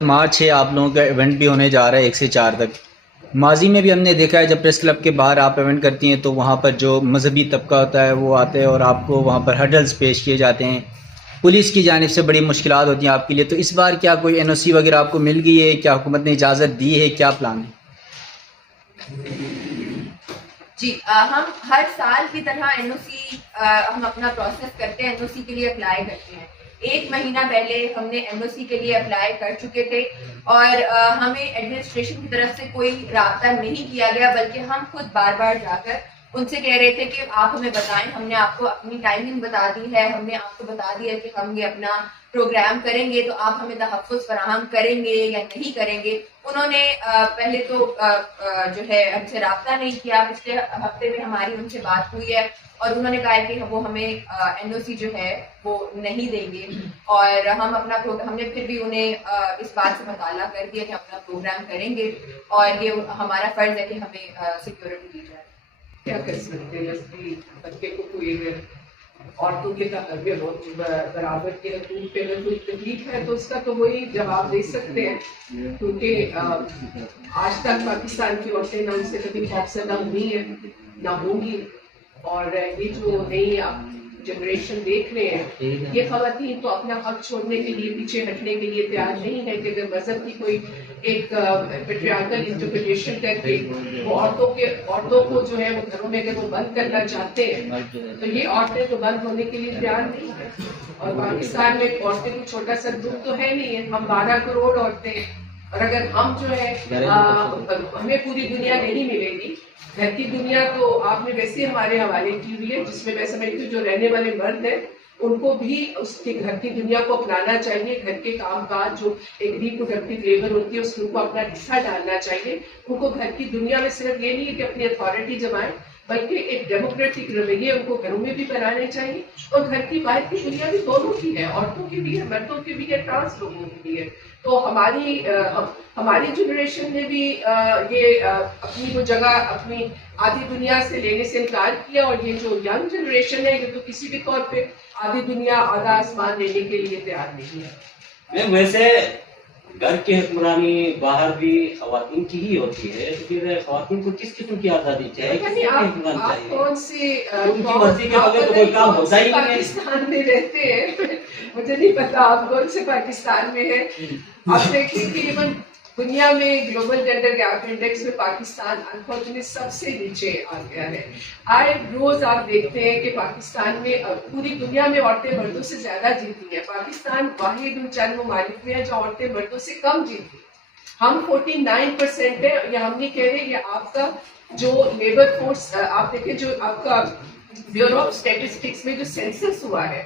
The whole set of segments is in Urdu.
مارچ ہے، آپ لوگوں کا ایونٹ بھی ہونے جا رہا ہے 1 سے 4 تک۔ ماضی میں بھی ہم نے دیکھا ہے جب پریس کلب کے باہر آپ ایونٹ کرتی ہیں تو وہاں پر جو مذہبی طبقہ ہوتا ہے وہ آتے ہیں اور آپ کو وہاں پر ہرڈلز پیش کیے جاتے ہیں، پولیس کی جانب سے بڑی مشکلات ہوتی ہیں آپ کے لیے۔ تو اس بار کیا کوئی این او سی وغیرہ آپ کو مل گئی ہے؟ کیا حکومت نے اجازت دی ہے؟ کیا پلان ہے؟ جی ہم ہر سال کی طرح این او سی ہم اپنا پروسیس کرتے ہیں، این او سی کے لیے اپلائی کرتے ہیں۔ 1 مہینہ پہلے ہم نے این او سی کے لیے اپلائی کر چکے تھے اور ہمیں ایڈمنسٹریشن کی طرف سے کوئی رابطہ نہیں کیا گیا، بلکہ ہم خود بار بار جا کر ان سے کہہ رہے تھے کہ آپ ہمیں بتائیں، ہم نے آپ کو اپنی ٹائمنگ بتا دی ہے، ہم نے آپ کو بتا دیا کہ ہم یہ اپنا پروگرام کریں گے تو آپ ہمیں تحفظ فراہم کریں گے یا نہیں کریں گے۔ انہوں نے پہلے تو جو ہے ہم سے رابطہ نہیں کیا، پچھلے ہفتے میں ہماری ان سے بات ہوئی ہے اور انہوں نے کہا کہ وہ ہمیں این او سی جو ہے وہ نہیں دیں گے، اور ہم نے پھر بھی انہیں اس بات سے مطالعہ کر دیا کہ اپنا پروگرام کریں گے اور یہ ہمارا فرض ہے کہ ہمیں سیکورٹی دی جائے۔ کیا کر سکتے ہیں کہ بچے کو کوئی عورتوں کے برابر کے حقوق پہ اگر کوئی تکلیف ہے تو اس کا تو وہی جواب دے سکتے ہیں، کیونکہ آج تک پاکستان کی عورتیں نہ ان سے کبھی خوفزدہ ہوئی ہیں نہ ہوں گی، اور یہ جو نئی جنریشن دیکھ رہے ہیں یہ خواتین تو اپنا حق چھوڑنے کے لیے، پیچھے ہٹنے کے لیے تیار نہیں ہے کہ اگر مذہب کی کوئی ایک پیٹریارکل انٹرپریٹیشن کر کے وہ عورتوں کو جو ہے وہ گھروں میں اگر وہ بند کرنا چاہتے ہیں تو یہ عورتیں تو بند ہونے کے لیے تیار نہیں ہیں۔ اور پاکستان میں عورتیں کو چھوٹا سا گروپ تو ہے نہیں ہے، ہم 12 کروڑ عورتیں ہیں، اور اگر ہم جو ہے ہمیں پوری دنیا نہیں ملے گی، گھر کی دنیا تو آپ نے ویسے ہمارے حوالے کی ہوئی ہے، جس میں میں سمجھتی ہوں جو رہنے والے مرد ہیں ان کو بھی اس کے گھر کی دنیا کو اپنانا چاہیے، گھر کے کام کاج جو ایک ریپروڈکٹیو لیبر ہوتی ہے اس کو اپنا حصہ ڈالنا چاہیے۔ ان کو گھر کی دنیا میں صرف یہ نہیں ہے کہ اپنی اتھارٹی جمائیں، بلکہ ایک ڈیموکریٹک رویے ان کو گھروں میں بھی بنانے چاہیے، اور گھر کی باہر کی دنیا بھی دونوں کی ہے، عورتوں کی بھی ہے، مردوں کی بھی ہے، ٹرانس لوگوں کی بھی ہے۔ تو ہماری جنریشن نے بھی یہ اپنی وہ جگہ اپنی آدھی دنیا سے لینے سے انکار کیا، اور یہ جو ینگ جنریشن ہے یہ تو کسی بھی طور پہ آدھی دنیا آدھا آسمان لینے کے لیے تیار نہیں ہے۔ ویسے گھر کی حکمرانی باہر بھی خواتین کی ہی ہوتی ہے، تو پھر خواتین کو کس قسم کی آزادی چاہیے؟ آپ کون سی مرضی کے بغیر تو کوئی کام ہوتا ہی نہیں ہے۔ پاکستان میں رہتے ہیں، مجھے نہیں پتا آپ کون سے پاکستان میں ہیں۔ آپ دیکھیں کہ ایون دنیا میں گلوبل جینڈر گیپ انڈیکس میں پاکستان انفارچونیٹلی سب سے نیچے آ گیا ہے۔ آئے روز آپ دیکھتے ہیں کہ پاکستان میں پوری دنیا میں عورتیں مردوں سے زیادہ جیتی ہیں، پاکستان واحد ان چند ممالک میں ہے جو عورتیں مردوں سے کم جیتی ہیں۔ ہم 49% ہیں، یا ہم نہیں کہہ رہے، یہ آپ کا جو لیبر فورس آپ دیکھیں جو آپ کا بیورو آف اسٹیٹسٹکس میں جو سینسس ہوا ہے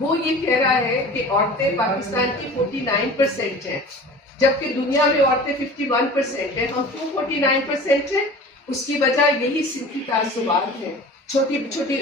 وہ یہ کہہ رہا ہے کہ عورتیں پاکستان کی 49% ہیں، جبکہ دنیا میں عورتیں 51% ہیں۔ ہم کیوں 49% ہیں؟ اس کی وجہ یہی صنفی تعصبات ہیں۔ چھوٹی چھوٹی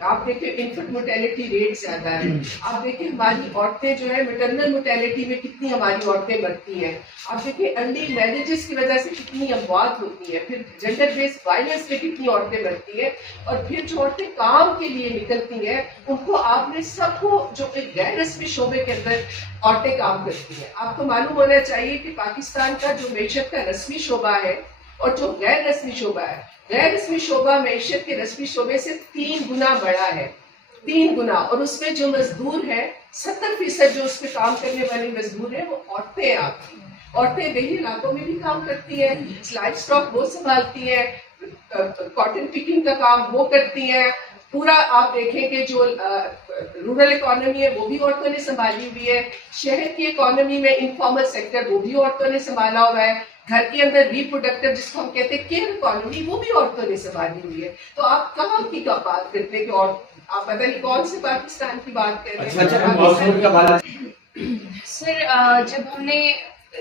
آپ دیکھیں انفنٹ موٹیلٹی ریٹ زیادہ ہے، آپ دیکھیں ہماری عورتیں جو ہے میٹرنل موٹیلٹی میں کتنی ہماری عورتیں مرتی ہیں، آپ دیکھیں ارلی میرجز کی وجہ سے کتنی اموات ہوتی ہیں، پھر جینڈر بیسڈ وائلنس میں کتنی عورتیں مرتی ہیں، اور پھر جو عورتیں کام کے لیے نکلتی ہیں ان کو آپ نے سب کو جو ایک غیر رسمی شعبے کے اندر عورتیں کام کرتی ہیں۔ آپ کو معلوم ہونا چاہیے کہ پاکستان کا جو معیشت کا رسمی شعبہ ہے اور جو غیر رسمی شعبہ ہے، غیر رسمی شعبہ معیشت کے رسمی شعبے سے 3 گنا بڑا ہے، 3 گنا، اور اس میں جو مزدور ہے 70% جو اس پہ کام کرنے والے مزدور ہیں وہ عورتیں ہیں۔ آپ کی عورتیں دیہی علاقوں میں بھی کام کرتی ہیں، لائف اسٹاک وہ سنبھالتی ہیں، کاٹن پکنگ کا کام وہ کرتی ہیں، پورا آپ دیکھیں کہ جو رورل اکانومی ہے وہ بھی عورتوں نے سنبھالی ہوئی ہے، شہر کی اکانومی میں انفارمل سیکٹر وہ بھی عورتوں نے سنبھالا ہوا ہے، گھر کے اندر ریپروڈکٹیو جس کو ہم کہتے ہیں کیئر اکانومی وہ بھی عورتوں نے سنبھالی ہوئی ہے۔ تو آپ کہاں کی بات کرتے ہیں کہ آپ پتہ نہیں کون سے پاکستان کی بات کر رہے ہیں؟ سر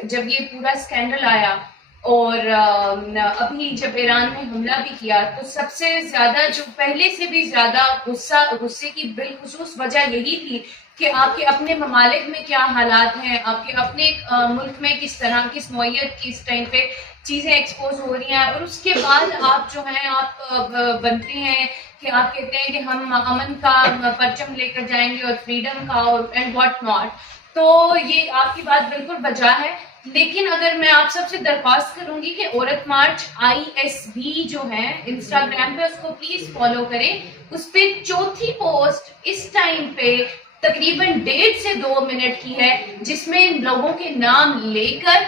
جب یہ پورا اسکینڈل آیا اور ابھی جب ایران نے حملہ بھی کیا تو سب سے زیادہ جو پہلے سے بھی زیادہ غصے کی بالخصوص وجہ یہی تھی کہ آپ کے اپنے ممالک میں کیا حالات ہیں، آپ کے اپنے ملک میں کس طرح کس نوعیت کی اس ٹائم پہ چیزیں ایکسپوز ہو رہی ہیں، اور اس کے بعد آپ جو ہیں آپ بنتے ہیں کہ آپ کہتے ہیں کہ ہم امن کا پرچم لے کر جائیں گے اور فریڈم کا اور اینڈ واٹ ناٹ۔ تو یہ آپ کی بات بالکل بجا ہے. لیکن اگر میں آپ سب سے درخواست کروں گی کہ عورت مارچ ISB جو ہے انسٹاگرام پہ، اس کو پلیز فالو کریں. اس پہ چوتھی پوسٹ اس ٹائم پہ تقریباً 1.5 سے 2 منٹ کی ہے، جس میں ان لوگوں کے نام لے کر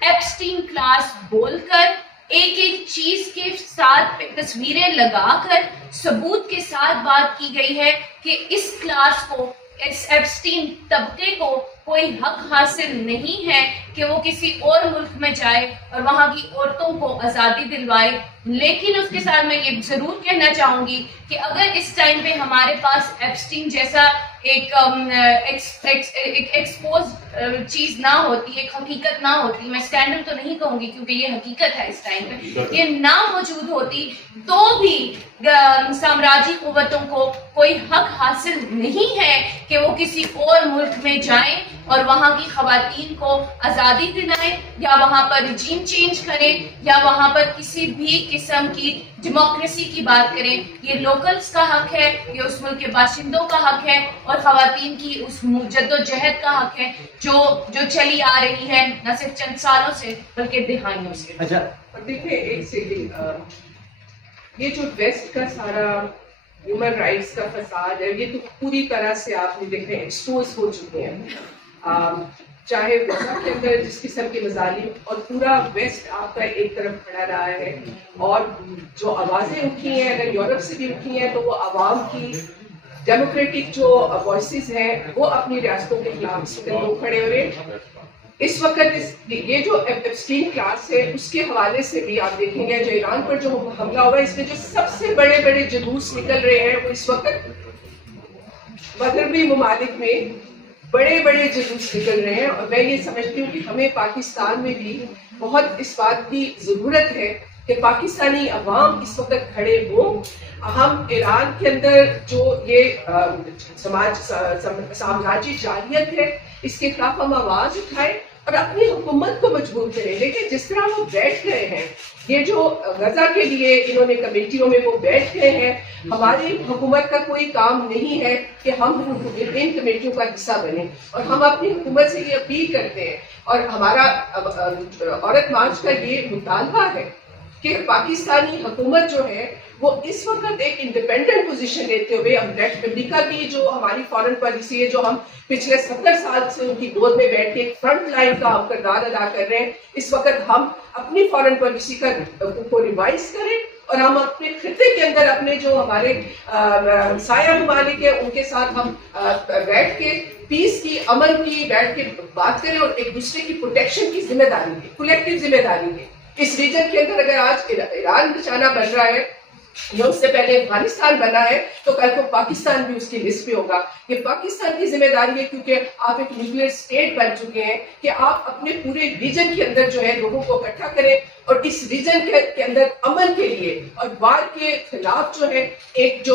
ایپسٹین کلاس بول کر ایک ایک چیز کے ساتھ تصویریں لگا کر ثبوت کے ساتھ بات کی گئی ہے کہ اس کلاس کو، اس ایپسٹین طبقے کو کوئی حق حاصل نہیں ہے کہ وہ کسی اور ملک میں جائے اور وہاں کی عورتوں کو آزادی دلوائے. لیکن اس کے ساتھ میں یہ ضرور کہنا چاہوں گی کہ اگر اس ٹائم پہ ہمارے پاس ایپسٹین جیسا ایک ایکسپوز چیز نہ ہوتی، ایک حقیقت نہ ہوتی، میں اسکینڈل تو نہیں کہوں گی کیونکہ یہ حقیقت ہے اس ٹائم پہ، یہ نہ موجود ہوتی تو بھی سامراجی قوتوں کو کوئی حق حاصل نہیں ہے کہ وہ کسی اور ملک میں جائیں اور وہاں کی خواتین کو آزادی دلائیں یا وہاں پر رجیم چینج کریں یا وہاں پر کسی بھی قسم کی ڈیموکریسی کی بات کریں. یہ لوکلز کا حق ہے، یہ اس ملک کے باشندوں کا حق ہے اور خواتین کی اس جد و جہد کا حق ہے جو چلی آ رہی ہے نہ صرف چند سالوں سے بلکہ دہائیوں سے. اچھا اور دیکھیں ایک سیکنڈ، یہ جو ویسٹ کا سارا ہیومن رائٹس کا فساد ہے، یہ تو پوری طرح سے آپ نے دیکھیں ایکسپوز ہو چکے ہیں. چاہے غزہ کے اندر جس قسم کے مظالم، اور پورا ویسٹ آپ کا ایک طرف کھڑا رہا ہے، اور جو آوازیں اٹھی ہیں اگر یورپ سے بھی اٹھی ہیں تو وہ عوام کی ڈیموکریٹک جو وائسز ہیں وہ اپنی ریاستوں کے خلاف اس وقت لوگ کھڑے ہوئے. اس وقت یہ جو ایپسٹین کلاس ہے اس کے حوالے سے بھی آپ دیکھیں گے جو ایران پر جو حملہ ہوا ہے، اس میں جو سب سے بڑے بڑے جلوس نکل رہے ہیں وہ اس وقت مغربی ممالک میں بڑے بڑے جلوس نکل رہے ہیں. اور میں یہ سمجھتی ہوں کہ ہمیں پاکستان میں بھی بہت اس بات کی ضرورت ہے کہ پاکستانی عوام اس وقت کھڑے ہوں. ہم ایران کے اندر جو یہ سامراجی جاریت ہے اس کے خلاف ہم آواز اٹھائیں اور اپنی حکومت کو مجبور کریں. لیکن جس طرح وہ بیٹھ گئے ہیں، یہ جو غزہ کے لیے انہوں نے کمیٹیوں میں وہ بیٹھ گئے ہیں، ہماری حکومت کا کوئی کام نہیں ہے کہ ہم ان کمیٹیوں کا حصہ بنیں. اور ہم اپنی حکومت سے یہ اپیل کرتے ہیں اور ہمارا عورت مارچ کا یہ مطالبہ ہے کہ پاکستانی حکومت جو ہے وہ اس وقت ایک انڈیپینڈنٹ پوزیشن لیتے ہوئے امریکہ کی جو ہماری فارن پالیسی ہے، جو ہم پچھلے 70 سال سے ان کی گود میں بیٹھ کے فرنٹ لائن کا ہم کردار ادا کر رہے ہیں، اس وقت ہم اپنی فارن پالیسی کو ریوائز کریں اور ہم اپنے خطے کے اندر اپنے جو ہمارے سایہ ممالک ہیں ان کے ساتھ ہم بیٹھ کے پیس کی، امن کی بیٹھ کے بات کریں اور ایک دوسرے کی پروٹیکشن کی ذمہ داری لیں، کولیکٹیو ذمہ داری لیں. اس ریجن کے اندر اگر آج ایران نشانہ بن رہا ہے یا اس سے پہلے افغانستان بنا ہے تو کل کو پاکستان بھی اس کی لسٹ پہ ہوگا. یہ پاکستان کی ذمہ داری ہے کیونکہ آپ ایک نیوکلیئر اسٹیٹ بن چکے ہیں کہ آپ اپنے پورے ریجن کے اندر جو ہے لوگوں کو اکٹھا کریں اور اس ریجن کے اندر امن کے لیے اور وار کے خلاف جو ہے ایک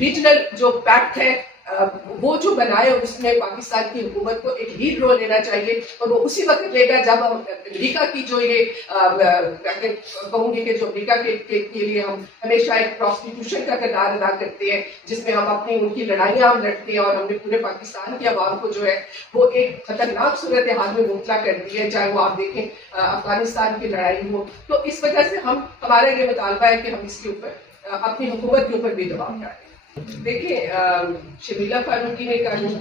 ریجنل جو پیکٹ ہے وہ جو بنائے اس میں پاکستان کی حکومت کو ایک لیڈ رول لینا چاہیے. اور وہ اسی وقت لے گا جب ہم امریکہ کی جو یہ کہوں گی کہ جو امریکہ کے لیے ہم ہمیشہ ایک پروسٹیٹیوشن کا کردار ادا کرتے ہیں جس میں ہم اپنی ان کی لڑائیاں ہم لڑتے ہیں اور ہم نے پورے پاکستان کی عوام کو جو ہے وہ ایک خطرناک صورتحال میں مبتلا کر دی ہے، چاہے وہ آپ دیکھیں افغانستان کی لڑائی ہو. تو اس وجہ سے ہمارا یہ مطالبہ ہے کہ ہم اس کے اوپر اپنی حکومت کے اوپر بھی دباؤ ڈالیں. دیکھیں شبیلہ فاروقی نے قانون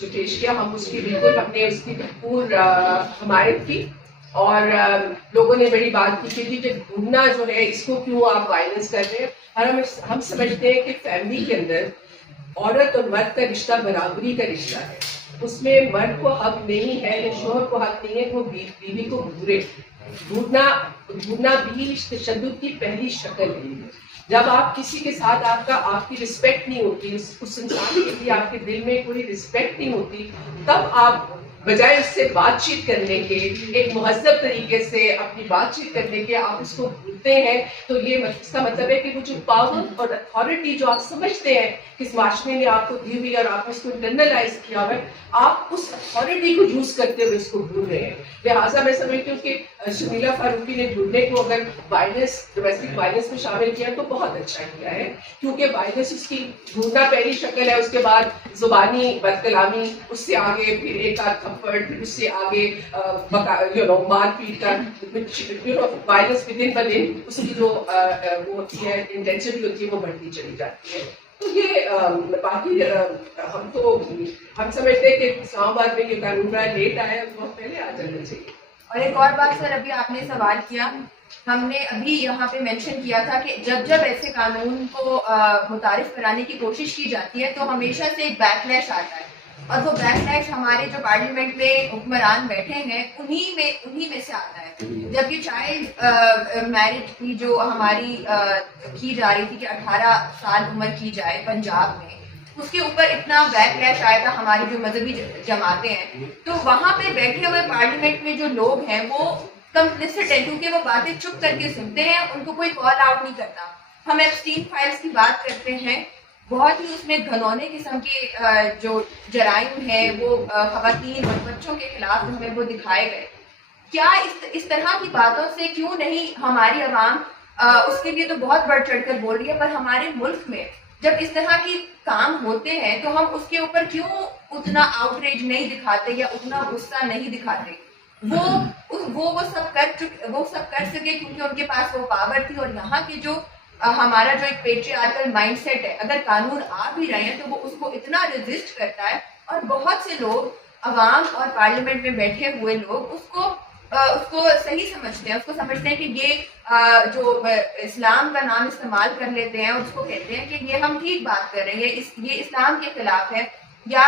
جو پیش کیا، ہم اس کی بالکل ہم نے اس کی بھرپور حمایت کی اور لوگوں نے بڑی بات کی کہ ڈھونڈنا جو ہے اس کو کیوں آپ وائلنس کر رہے ہیں. ہم سمجھتے ہیں کہ فیملی کے اندر عورت اور مرد کا رشتہ برابری کا رشتہ ہے، اس میں مرد کو حق نہیں ہے یا شوہر کو حق نہیں ہے کہ وہ بیوی کو گھورے. ڈھونڈنا بھی تشدد کی پہلی شکل ہے. جب آپ کسی کے ساتھ آپ کی رسپیکٹ نہیں ہوتی، اس انسان کے لیے آپ کے دل میں کوئی رسپیکٹ نہیں ہوتی، تب آپ بجائے اس سے بات چیت کرنے کے، ایک مہذب طریقے سے اپنی بات چیت کرنے کے، آپ اس کو ڈھونڈتے ہیں تو یہ اس کا مطلب ہے کہ وہ جو پاور اور اتھارٹی جو آپ سمجھتے ہیں کہ اس معاشرے نے آپ کو دی ہوئی اور آپ نے اس کو انٹرنلائز کیا ہوا ہے، آپ اس اتھارٹی کو یوز کرتے ہوئے اس کو ڈھونڈ رہے ہیں. لہٰذا میں سمجھتی ہوں کہ شمیلہ فاروقی نے ڈھونڈنے کو اگر وائلنس، ڈومیسٹک وائلنس میں شامل کیا تو بہت اچھا کیا ہے، کیونکہ وائلنس اس کی ڈھونڈنا پہلی شکل ہے، اس کے بعد زبانی بد کلامی، اس سے آگے پھر ایک آدھ تھپڑ، پھر اس سے آگے مار پیٹ کا violence within within, اس کی جو وہ ہوتی ہے انٹینسٹی ہوتی ہے وہ بڑھتی چلی جاتی ہے. تو یہ باقی ہم سمجھتے ہیں کہ اسلام آباد میں یہ قانون لیٹ آیا ہے، بہت پہلے آ جانا چاہیے. اور ایک اور بات سر، ابھی آپ نے سوال کیا، ہم نے ابھی یہاں پہ مینشن کیا تھا کہ جب ایسے قانون کو متعارف کرانے کی کوشش کی جاتی ہے تو ہمیشہ سے ایک بیک لیش آتا ہے، اور وہ بیک لیش ہمارے جو پارلیمنٹ میں حکمران بیٹھے ہیں انہی میں سے آتا ہے. جب یہ چائلڈ میرج کی جو ہماری کی جا رہی تھی کہ 18 سال عمر کی جائے پنجاب میں، اس کے اوپر اتنا بیک لیش آیا تھا ہماری جو مذہبی جماعتیں ہیں، تو وہاں پہ بیٹھے ہوئے پارلیمنٹ میں جو لوگ ہیں وہ کمپلسٹ ہیں، کیونکہ وہ باتیں چپ کر کے سنتے ہیں، ان کو کوئی کال آؤٹ نہیں کرتا. ہم ایپسٹین فائلز کی بات کرتے ہیں، بہت ہی اس میں گھنونے قسم کے جو جرائم ہیں وہ خواتین اور بچوں کے خلاف ہمیں وہ دکھائے گئے. کیا اس طرح کی باتوں سے کیوں نہیں ہماری عوام اس کے لیے تو بہت بڑھ چڑھ کر بول رہی ہے، پر ہمارے ملک میں جب اس طرح کی کام ہوتے ہیں تو ہم اس کے اوپر کیوں اتنا آؤٹریج نہیں دکھاتے یا اتنا غصہ نہیں دکھاتے؟ وہ سب کر سکے کیونکہ ان کے پاس وہ پاور تھی. اور یہاں کے جو ہمارا جو ایک پیٹریارکل مائنڈ سیٹ ہے، اگر قانون آ بھی رہے ہیں تو وہ اس کو اتنا ریزسٹ کرتا ہے، اور بہت سے لوگ عوام اور پارلیمنٹ میں بیٹھے ہوئے لوگ اس کو صحیح سمجھتے ہیں، اس کو سمجھتے ہیں کہ یہ جو اسلام کا نام استعمال کر لیتے ہیں اور اس کو کہتے ہیں کہ یہ ہم ٹھیک بات کر رہے ہیں، یہ اسلام کے خلاف ہے، یا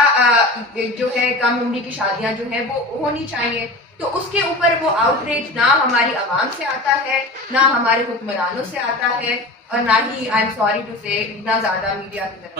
جو ہے کم عمری کی شادیاں جو ہیں وہ ہونی چاہیے. تو اس کے اوپر وہ آؤٹریج نہ ہماری عوام سے آتا ہے، نہ ہمارے حکمرانوں سے آتا ہے، اور نہ ہی آئی ایم سوری ٹو سے اتنا زیادہ میڈیا کی طرف.